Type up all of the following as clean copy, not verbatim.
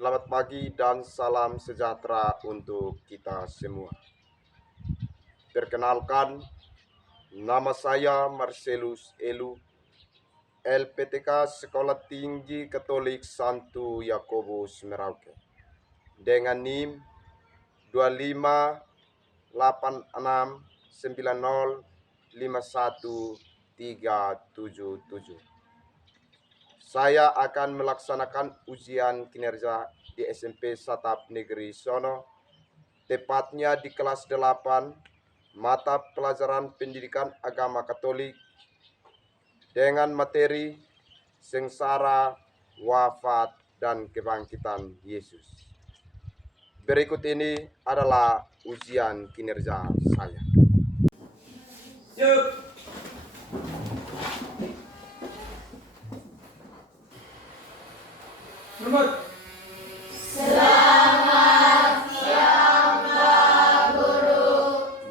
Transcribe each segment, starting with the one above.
Selamat pagi dan salam sejahtera untuk kita semua. Perkenalkan, nama saya Marcelus Elu, LPTK Sekolah Tinggi Katolik Santo Yakobus Merauke, dengan NIM 2586905137. Saya akan melaksanakan ujian kinerja di SMP Satap Negeri Sono, tepatnya di kelas 8, mata pelajaran pendidikan agama Katolik, dengan materi sengsara, wafat, dan kebangkitan Yesus. Berikut ini adalah ujian kinerja saya. Yuk. Selamat. Selamat siang Pak Guru.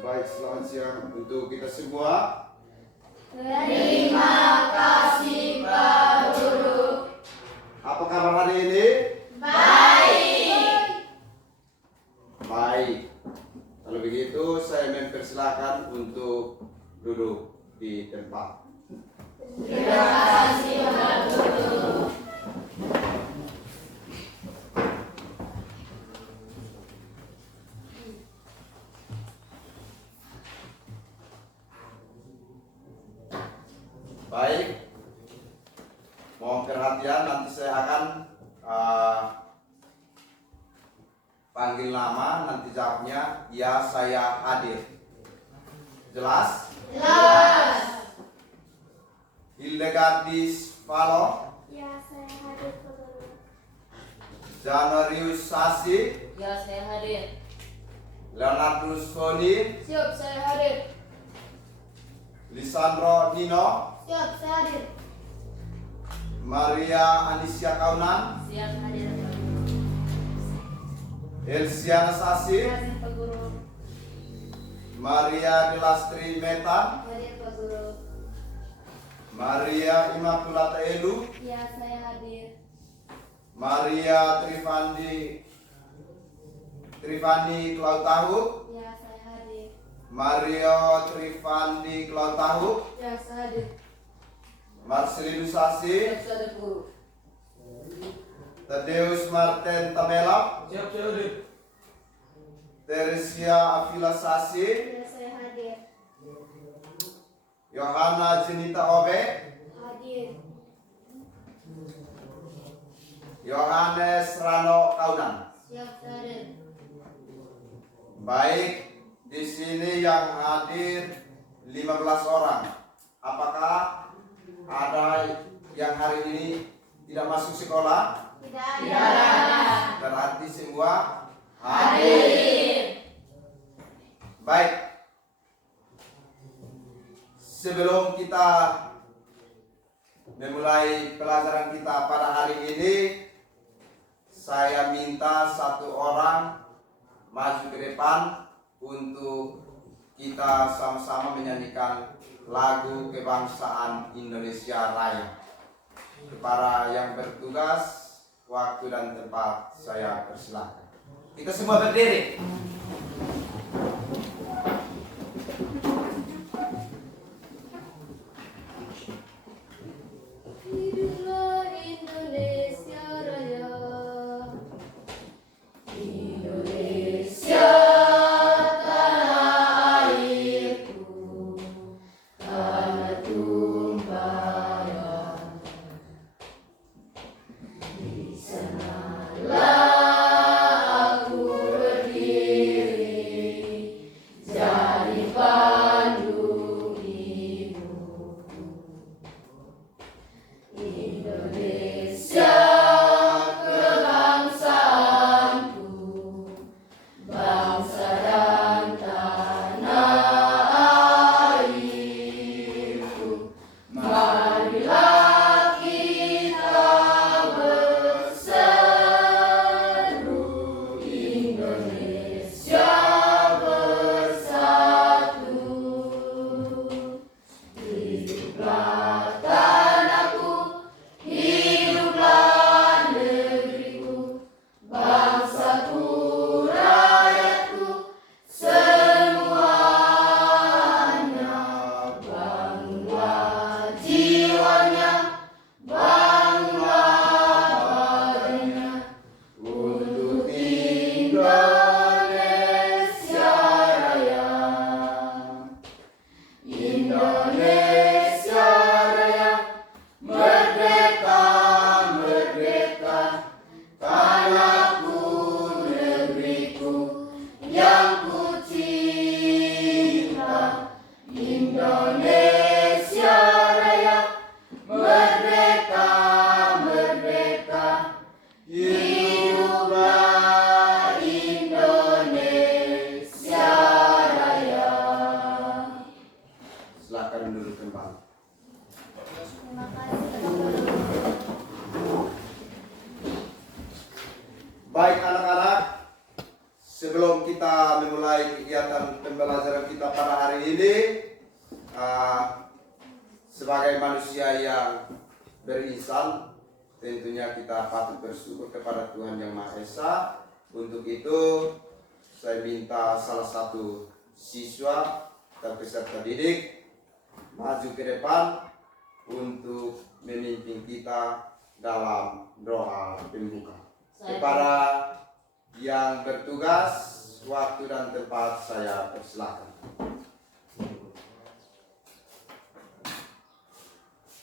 Baik, selamat siang untuk kita semua. Terima kasih Pak Guru. Apa kabar hari ini? Baik. Baik. Kalau begitu saya mempersilakan untuk duduk di tempat. Terima kasih Pak Guru. Baik, mohon perhatian, nanti saya akan panggil nama, nanti jawabnya ya saya hadir. Jelas? Jelas. Hildegardis Valo, Ya, saya hadir Pak Guru. Janarius Sasi, Ya, saya hadir. Leonardus Foni, Siap, saya hadir. Lisandro Nino, Siap, saya hadir. Maria Anisia Kaunan, Siap, hadir Pak Guru. Elsiana Sasi, Hadir Pak Guru. Maria Delastri Metan, Hadir Pak Guru. Maria Immaculata Elu, Ya, saya hadir. Maria Trivani Klautahu, Ya, saya hadir. Mario Trivandi Klautahu, Ya, saya hadir. Marcelinus Sasi, Siap, saya hadir Guru. Tadeus Martin Tamela, Siap, saya hadir. Teresia Avila Sasi, Ya, saya hadir. Yohana Jenita Obe, Hadir. Yohanes Rano Kaunan. Siap, saya hadir. Baik, di sini yang hadir 15 orang. Apakah ada yang hari ini tidak masuk sekolah? Tidak Tidak ada. ada. Berarti semua Hadir. Baik. Sebelum kita memulai pelajaran kita pada hari ini, saya minta satu orang maju ke depan untuk kita sama-sama menyanyikan lagu kebangsaan Indonesia Raya. Para yang bertugas, waktu dan tempat saya persilahkan. Kita semua berdiri. Hiduplah Indonesia Raya. Indonesia tanah airku, tanah tumpahan. Di sanalah aku berdiri. Hiduplah Indonesia Raya. Silakan duduk kembali. Terima kasih. Baik anak-anak, sebelum kita memulai kegiatan pembelajaran kita pada hari ini, sebagai manusia yang berinsan, tentunya kita patut bersyukur kepada Tuhan Yang Maha Esa. Untuk itu, saya minta salah satu siswa atau peserta didik maju ke depan untuk memimpin kita dalam doa pembuka. Kepada yang bertugas, waktu dan tempat saya persilakan.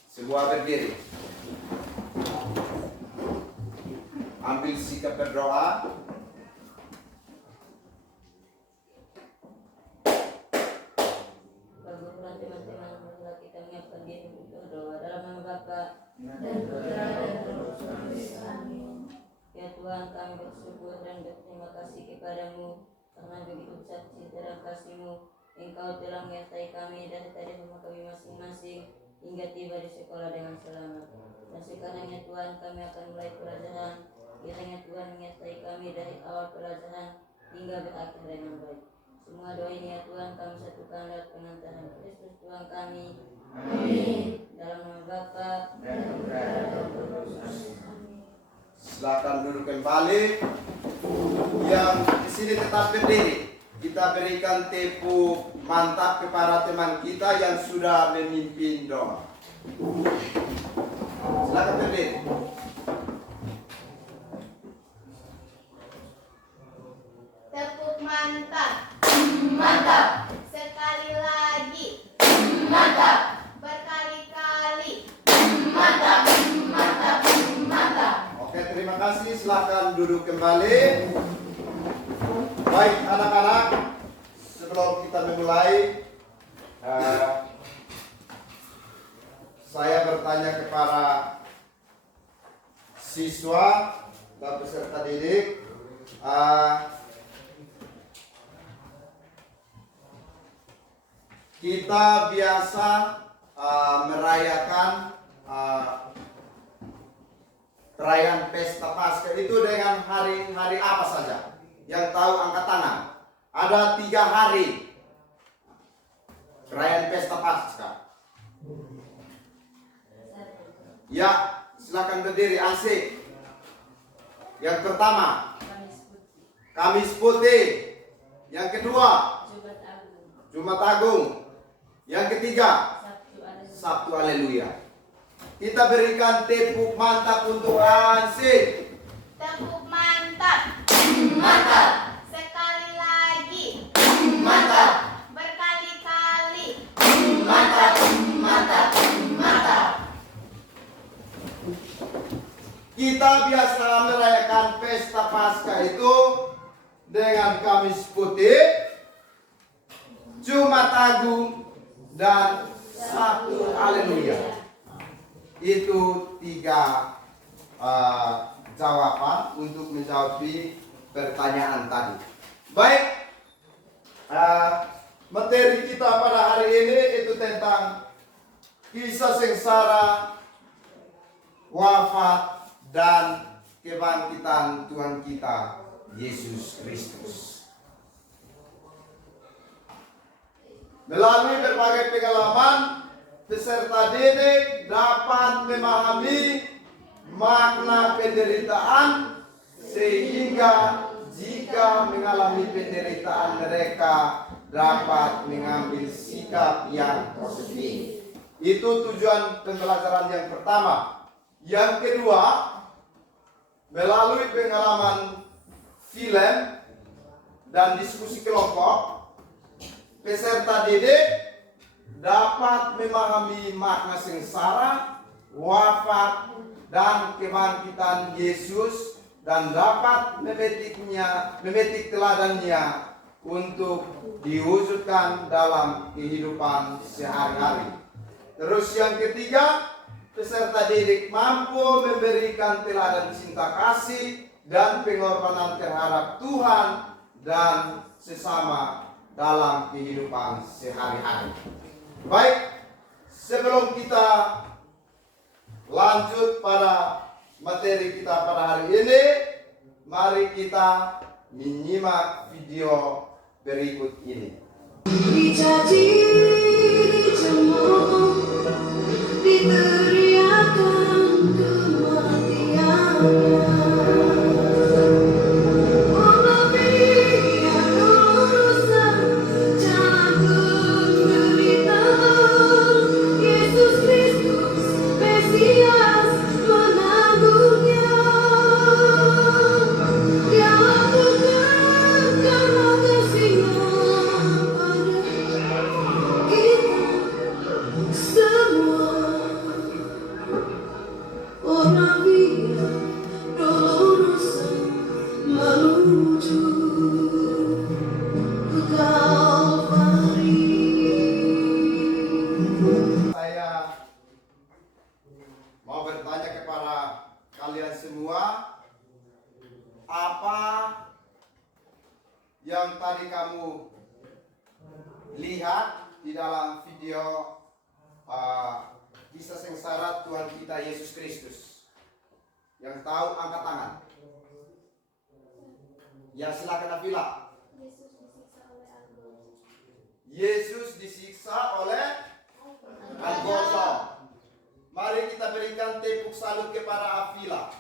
Semua berdiri. Ambil sikap berdoa. Baguslah teman-teman, marilah kita menyiapkan diri untuk doa. Dalam nama Bapa Dan Putra dan Roh Kudus. Amin. ya Tuhan, kami bersyukur dan berterima kasih kepadamu karena begitu besar cinta dan kasih-Mu. Engkau telah menyertai kami dari tadi rumah kami masing-masing hingga tiba di sekolah dengan selamat. Dan sekarang ya Tuhan, kami akan mulai pelajaran. Kiranya Tuhan menyertai kami dari awal pelajaran hingga berakhir dengan baik. Semua doa ini ya Tuhan kami satukan dalam pengantaran Kristus Tuhan kami. Amin. Dalam nama Bapa Dan Putra dan Roh Kudus. Silakan duduk kembali. Yang di sini tetap berdiri. Kita berikan tepuk mantap kepada teman kita yang sudah memimpin doa. Silakan berdiri. Tepuk mantap. Mantap. Sekali lagi. Mantap. Berkali-kali. Mantap. Mantap. Mantap. Oke, terima kasih. Silakan duduk kembali. Baik anak-anak, sebelum kita memulai, saya bertanya kepada siswa dan peserta didik, kita biasa merayakan perayaan pesta Paskah itu dengan hari-hari apa saja? Yang tahu angkat tangan. Ada 3 hari perayaan pesta Paskah. Ya, silakan berdiri. Asik. Yang pertama, Kamis Putih. Yang kedua, Jumat Agung. Yang ketiga, Sabtu Haleluya. Kita berikan tepuk mantap untuk Asik. Tepuk mantap. Mantap. Sekali lagi. Mantap. Berkali-kali. Mantap. Mantap. Mantap. Kita biasa merayakan pesta Paskah itu dengan Kamis Putih, Jumat Agung, dan Sabtu Haleluya. Itu 3 jawaban untuk menjawab pertanyaan tadi. Baik, materi kita pada hari ini itu tentang kisah sengsara, wafat, dan kebangkitan Tuhan kita Yesus Kristus. Melalui berbagai pengalaman, peserta didik dapat memahami makna penderitaan sehingga jika mengalami penderitaan mereka dapat mengambil sikap yang positif. Itu tujuan pembelajaran yang pertama. Yang kedua, melalui pengalaman film dan diskusi kelompok, peserta didik dapat memahami makna sengsara, wafat, dan kebangkitan Yesus dan dapat memetik teladannya untuk diwujudkan dalam kehidupan sehari-hari. Terus yang ketiga, peserta didik mampu memberikan teladan cinta kasih dan pengorbanan terhadap Tuhan dan sesama dalam kehidupan sehari-hari. Baik, sebelum kita lanjut pada materi kita pada hari ini, mari kita menyimak video berikut ini. Dicaci, dicemooh, diteriakan kematiannya. Oh tapi yang urusan campur penderitaan, Yesus Kristus Mesias menanggungnya. Dia lakukan karena kasih-Nya pada kita semua. Orang Via Dolorosa menuju ke Kalvari. Saya mau bertanya kepada kalian semua, apa yang tadi kamu lihat di dalam video kisah sengsara Tuhan kita Yesus Kristus? Yang tahu angkat tangan. Ya, silakan Nabila. Yesus disiksa oleh Al-Golgotha. Mari kita berikan tepuk salut kepada Avila.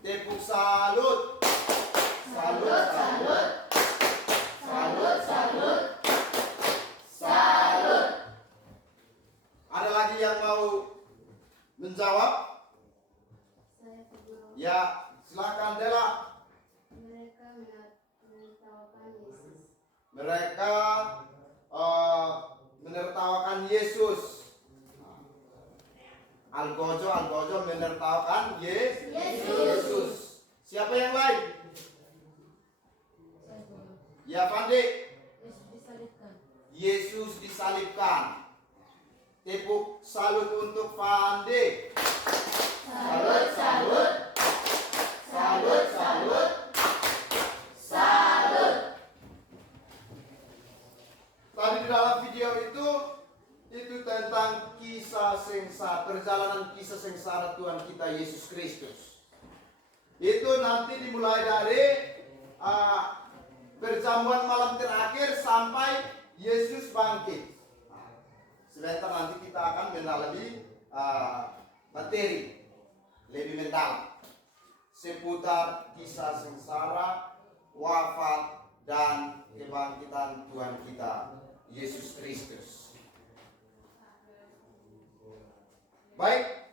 Tepuk salut. Salut, salut. Salut, salut. Salut. Ada lagi yang mau menjawab? Saya Februari. Ya, silakan Dela. Mereka menertawakan Yesus. Mereka menertawakan Yesus. Al-Golgotha menertawakan Yesus. Siapa yang lain? Ya, Pandi. Yesus disalibkan. Tepuk salut untuk Pandi. Salut, salut. Salut, salut. Salut. Tadi di dalam video itu tentang kisah sengsara, perjalanan kisah sengsara Tuhan kita Yesus Kristus. Itu nanti dimulai dari perjamuan malam terakhir sampai Yesus bangkit. Sebentar nanti kita akan mendalami materi lebih mendalam seputar kisah sengsara, wafat, dan kebangkitan Tuhan kita Yesus Kristus. Baik,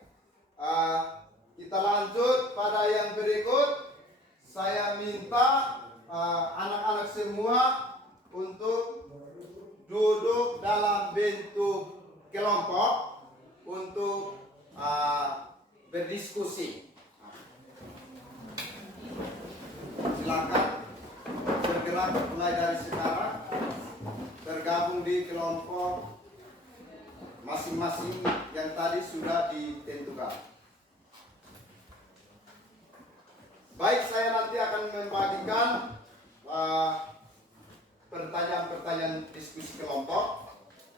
kita lanjut pada yang berikut. Saya minta anak-anak semua untuk duduk dalam bentuk kelompok untuk berdiskusi. Silakan bergerak mulai dari sekarang, tergabung di kelompok masing-masing yang tadi sudah ditentukan. Baik, saya nanti akan membagikan pertanyaan-pertanyaan diskusi kelompok.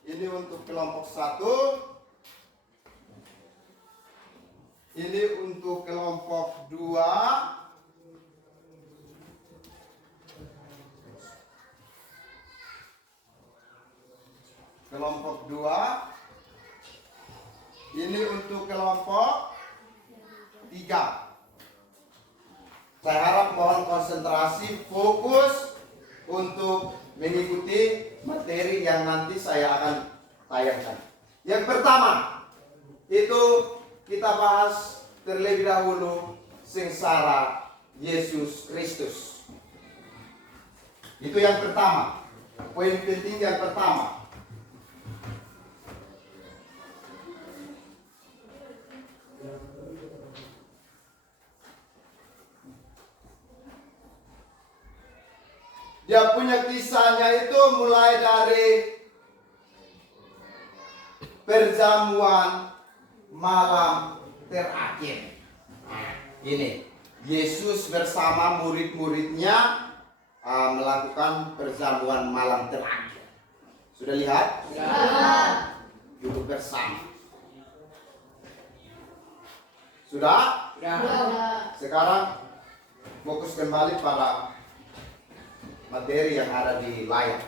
Ini untuk kelompok 1, ini untuk kelompok 2, kelompok 2, ini untuk kelompok 3. Saya harap mohon konsentrasi, fokus untuk mengikuti materi yang nanti saya akan tayangkan. Yang pertama, itu kita bahas terlebih dahulu sengsara Yesus Kristus. Itu yang pertama, poin penting yang pertama. Dia punya kisahnya itu mulai dari perjamuan malam terakhir. Nah, ini Yesus bersama murid-muridnya melakukan perjamuan malam terakhir. Sudah lihat? Sudah. Duduk bersama. Sudah? Sudah. Sekarang fokus kembali pada materi yang ada di layar.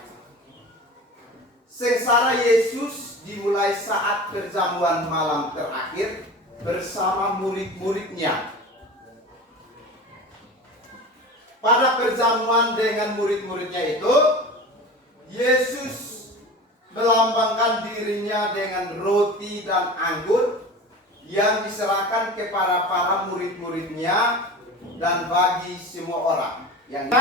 Sengsara Yesus dimulai saat perjamuan malam terakhir bersama murid-muridnya. Pada perjamuan dengan murid-muridnya itu, Yesus melambangkan dirinya dengan roti dan anggur yang diserahkan kepada para murid-muridnya dan bagi semua orang. Yang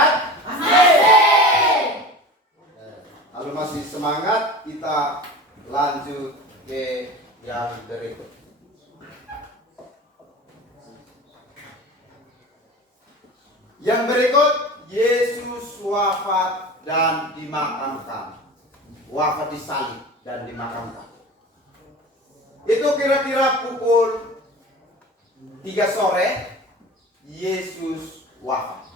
lalu masih semangat, kita lanjut ke yang berikut. Yang berikut, Yesus wafat dan dimakamkan. Wafat disalib dan dimakamkan. Itu kira-kira pukul 3 sore, Yesus wafat.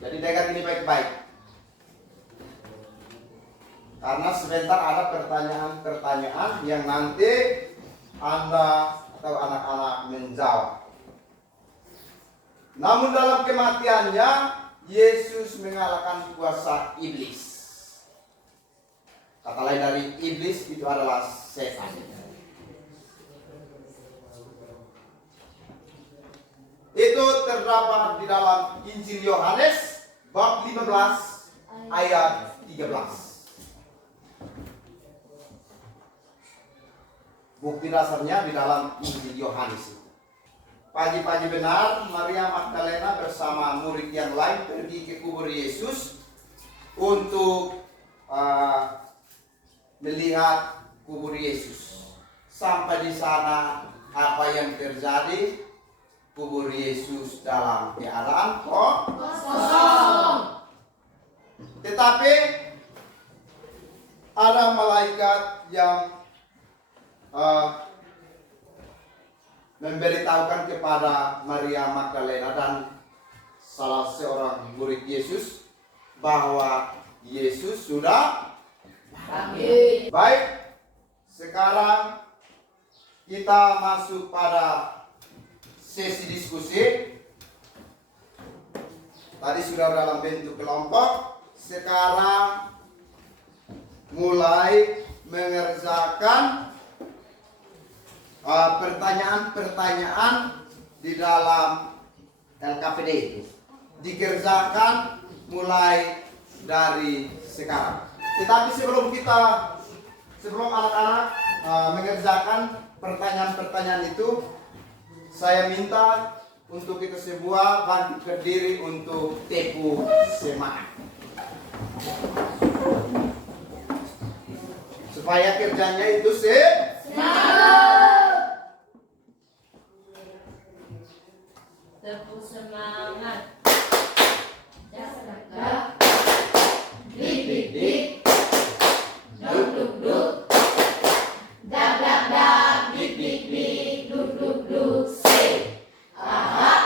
Jadi dengar ini baik-baik. Karena sebentar ada pertanyaan-pertanyaan yang nanti Anda atau anak-anak menjawab. Namun dalam kematiannya, Yesus mengalahkan kuasa iblis. Kata lain dari iblis itu adalah setan. Itu terdapat di dalam Injil Yohanes bab 15 ayat 13. Bukti dasarnya di dalam Injil Yohanes. Pagi-pagi benar, Maria Magdalena bersama murid yang lain pergi ke kubur Yesus untuk melihat kubur Yesus. Sampai di sana, apa yang terjadi? Kubur Yesus dalam keadaan kosong. Tetapi ada malaikat yang memberitahukan kepada Maria Magdalena dan salah seorang murid Yesus bahwa Yesus sudah bangkit. Baik, sekarang kita masuk pada sesi diskusi. Tadi sudah dalam bentuk kelompok, sekarang mulai mengerjakan pertanyaan-pertanyaan di dalam LKPD itu. Dikerjakan mulai dari sekarang. Tetapi sebelum anak-anak mengerjakan pertanyaan-pertanyaan itu, saya minta untuk kita semua bangkit berdiri untuk tepu semangat. Supaya kerjanya itu Tepuk semangat. Jaga. Dik. Duk. Dak. Dik. Duk. Say. Aha.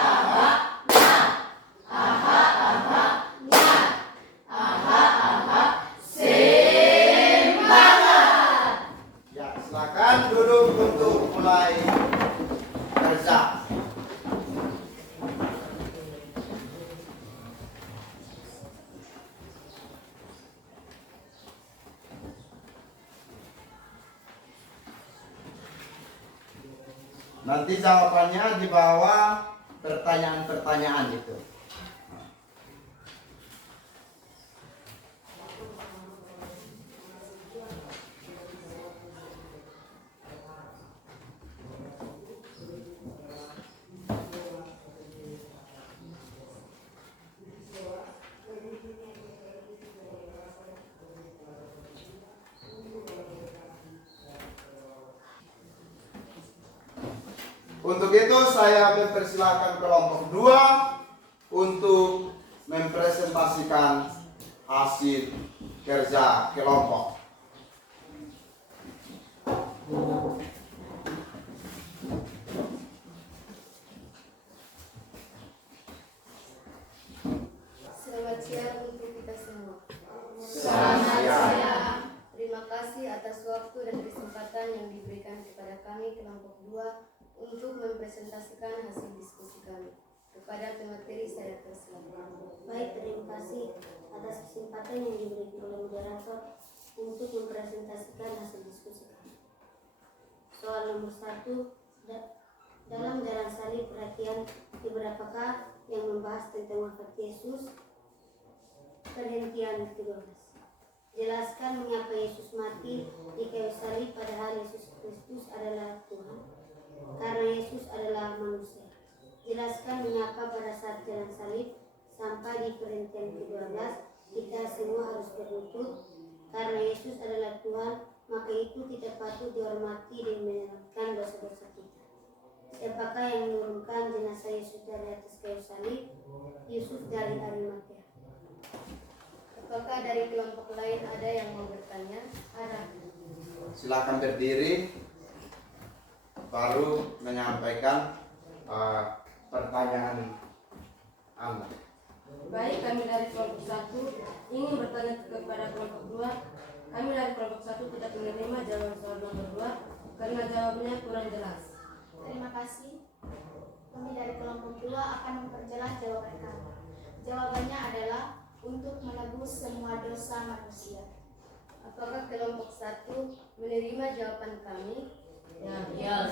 Semangat. Ya, silakan duduk untuk mulai kerja. Nanti jawabannya di bawah pertanyaan-pertanyaan itu. Untuk itu saya mempersilahkan kelompok 2 untuk mempresentasikan hasil kerja kelompok. siang untuk kita semua. Selamat siang. Terima kasih atas waktu dan kesempatan yang diberikan kepada kami kelompok 2 untuk mempresentasikan hasil diskusi kami. Kepada pemateri saya persilakan. Baik, terima kasih atas kesempatan yang diberikan oleh moderator untuk mempresentasikan hasil diskusi kami. Soal nomor 1, dalam jalan salib perhatian di berapakah yang membahas tentang wafat Yesus? Perhentian 13. Jelaskan mengapa Yesus mati di kayu salib padahal Yesus Kristus adalah Tuhan. Karena Yesus adalah manusia. Jelaskan mengapa pada saat jalan salib sampai di perhentian ke-12 kita semua harus berlutut. Karena Yesus adalah Tuhan, maka itu kita patut dihormati dan menyelamatkan dosa-dosa kita. Siapakah yang menurunkan jenazah Yesus dari atas kayu salib? Yusuf dari Arimatea. Apakah dari kelompok lain ada yang mau bertanya? Ada. Silakan berdiri baru menyampaikan pertanyaan Anda. Baik, kami dari kelompok 1 ingin bertanya kepada kelompok 2. Kami dari kelompok 1 tidak menerima jawaban soal nomor 2 karena jawabannya kurang jelas. Terima kasih. Kami dari kelompok 2 akan memperjelas jawaban kami. Jawabannya adalah untuk menebus semua dosa manusia. Apakah kelompok 1 menerima jawaban kami? Ya.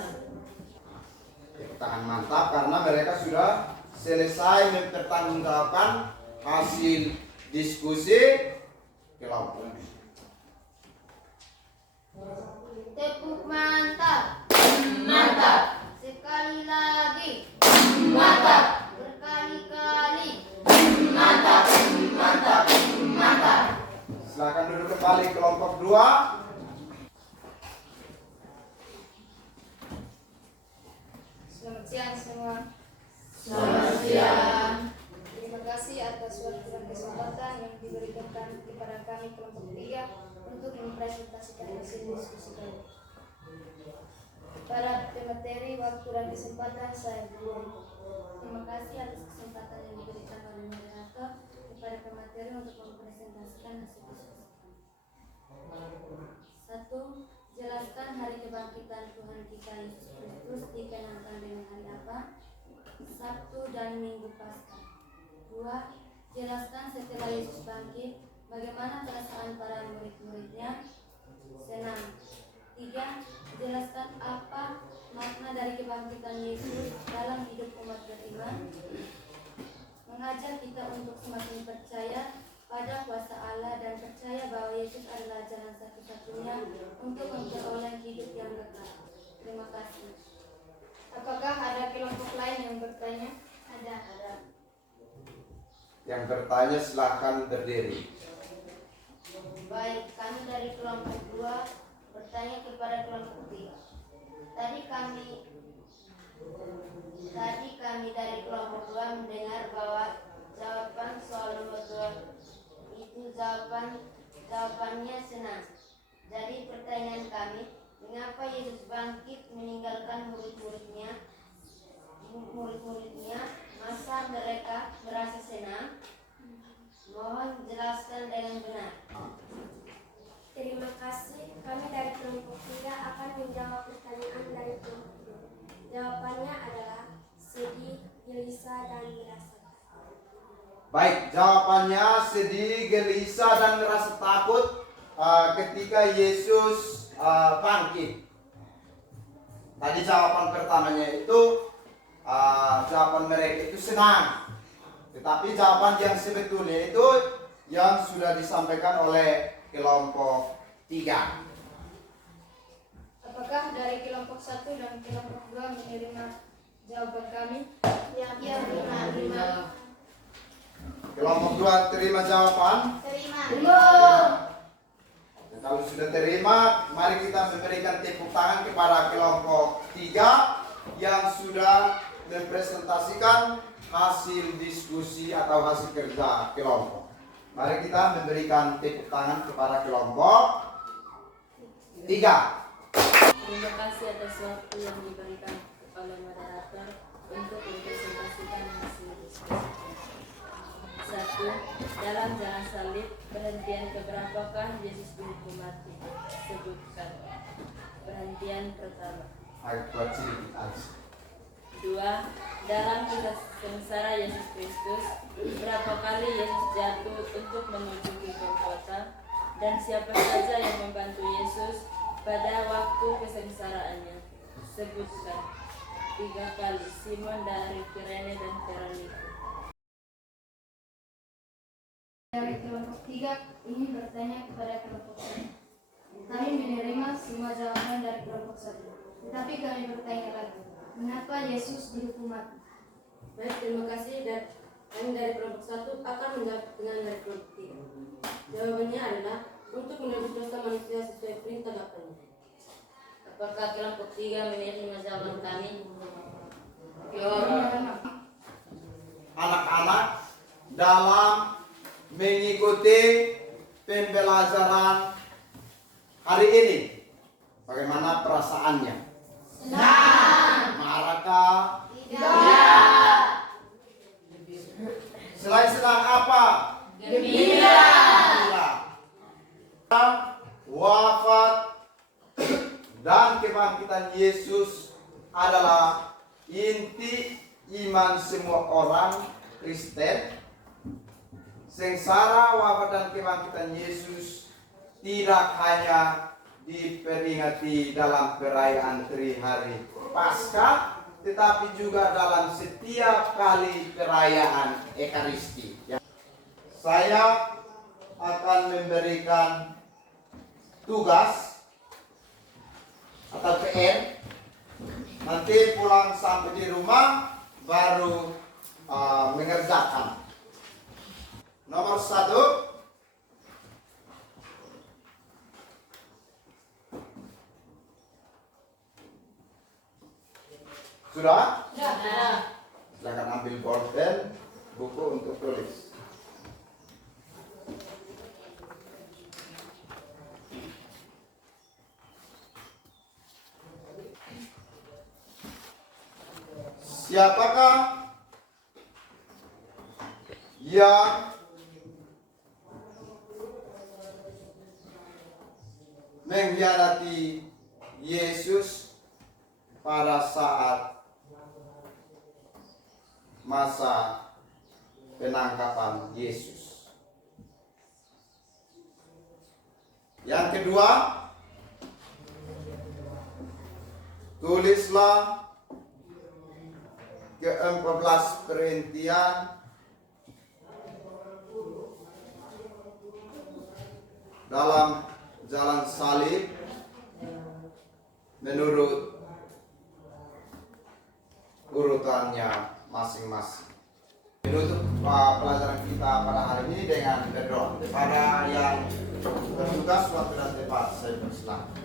Tangan mantap karena mereka sudah selesai mempertanggungjawabkan hasil diskusi kelompok. Tepuk mantap. Mantap. Sekali lagi. Mantap. Berkali-kali. Mantap. Mantap. Mantap. Silakan duduk kembali kelompok 2. Selamat siang semua. Selamat siang. Terima kasih atas waktu dan kesempatan yang diberikan kepada kami kelompok 3 untuk mempresentasikan hasil diskusi kami. Para pemateri, waktu dan kesempatan saya beri. Terima kasih atas kesempatan yang diberikan oleh moderator kepada pemateri untuk mempresentasikan hasil diskusi kami. 1. Jelaskan hari kebangkitan Tuhan kita Yesus Kristus dikenangkan dengan hari apa? Sabtu dan Minggu Paskah. 2. Jelaskan setelah Yesus bangkit, bagaimana perasaan para murid-muridnya? Senang. 3. Jelaskan apa makna dari kebangkitan Yesus dalam hidup umat beriman. Mengajar kita untuk semakin percaya pada kuasa Allah dan percaya bahwa Yesus adalah jalan satu-satunya untuk memperoleh hidup yang kekal. Terima kasih. Apakah ada kelompok lain yang bertanya? Ada. Yang bertanya silakan berdiri. Baik, kami dari kelompok 2 bertanya kepada kelompok 3. Tadi kami dari kelompok 2 mendengar bahwa jawaban soal nomor 2 itu jawabannya senang. Jadi pertanyaan kami, mengapa Yesus bangkit meninggalkan murid-muridnya? Masa mereka merasa senang? Mohon jelaskan dengan benar. Terima kasih. Kami dari kelompok 3 akan menjawab pertanyaan dari kelompok 2. Jawabannya adalah sedih, gelisah, dan merasa takut. Baik, jawabannya sedih, gelisah, dan merasa takut ketika Yesus bangkit. Tadi jawaban pertamanya itu jawaban mereka itu senang. Tetapi jawaban yang sebetulnya itu yang sudah disampaikan oleh kelompok 3. Apakah dari kelompok 1 dan kelompok 2 menerima jawaban kami? Ya, terima. Kelompok 2 terima jawaban. Terima. Kalau sudah terima, mari kita memberikan tepuk tangan kepada kelompok 3 yang sudah mempresentasikan hasil diskusi atau hasil kerja kelompok. Mari kita memberikan tepuk tangan kepada kelompok 3. Terima kasih atas waktu yang diberikan oleh moderator untuk mempresentasikan hasil diskusi. 1. dalam jalan salib, perhentian keberapakah Yesus dihukum mati? Sebutkan. Perhentian pertama. Ayat buat sedikit aja. 2. Dalam kisah sengsara Yesus Kristus, berapa kali Yesus jatuh untuk menuju ke Golgota, dan siapa saja yang membantu Yesus pada waktu kesengsaraannya? Sebutkan. 3 kali. Simon dari Kirene dan Veronica. Dari kelompok 3 ingin bertanya kepada kelompok 1. Kami menerima semua jawaban dari kelompok 1. Tetapi kami bertanya lagi, mengapa Yesus dihukum mati? Baik, terima kasih. Dan kami dari kelompok 1 akan menjawab dengan dari kelompok 3. Jawabannya adalah untuk menebus dosa manusia sesuai perintah Bapaknya. Apakah kelompok 3 menerima jawaban kami? Anak-anak, dalam mengikuti pembelajaran hari ini, bagaimana perasaannya? Senang. Marahkah? Tidak. Selain senang apa? Gembira. Wafat dan kebangkitan Yesus adalah inti iman semua orang Kristen. Sengsara, wafat dan kebangkitan Yesus tidak hanya diperingati dalam perayaan Trihari Paskah, tetapi juga dalam setiap kali perayaan Ekaristi. Saya akan memberikan tugas atau PR. Nanti pulang sampai di rumah baru mengerjakan. Nomor 1, sudah? Silakan ambil pulpen, buku untuk tulis. Siapakah yang mengkhianati Yesus pada saat masa penangkapan Yesus? Yang kedua, tulislah ke-14 perhentian dalam jalan salib menurut urutannya masing-masing. Menutup pelajaran kita pada hari ini dengan berdoa. Kepada yang bertugas waktu dan tempat, saya persilakan.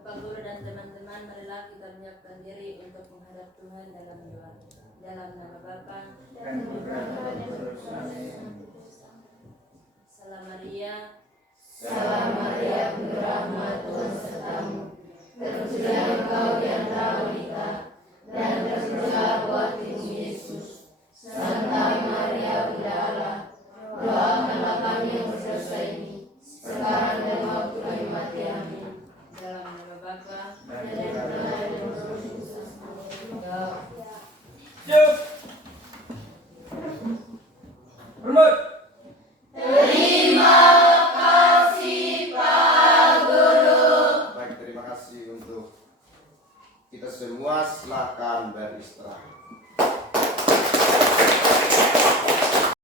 Bapak Guru dan teman-teman, marilah kita menyiapkan diri untuk menghadap Tuhan dalam doa. Dalam nama Bapa dan Putra dan Roh Kudus. Salam Maria. Salam Maria, penuh rahmat, Tuhan sertamu. Terpujilah engkau di antara wanita, dan terpujilah buah hatimu Yesus. Santa Maria, Bunda Allah, doakanlah kami yang berdosa ini, sekarang dan waktu kami mati. Amin. Dalam nama Bapa Dan Putra dan Roh Kudus. Siap. Hormat. Baik, terima kasih untuk kita semua. Silakan beristirahat.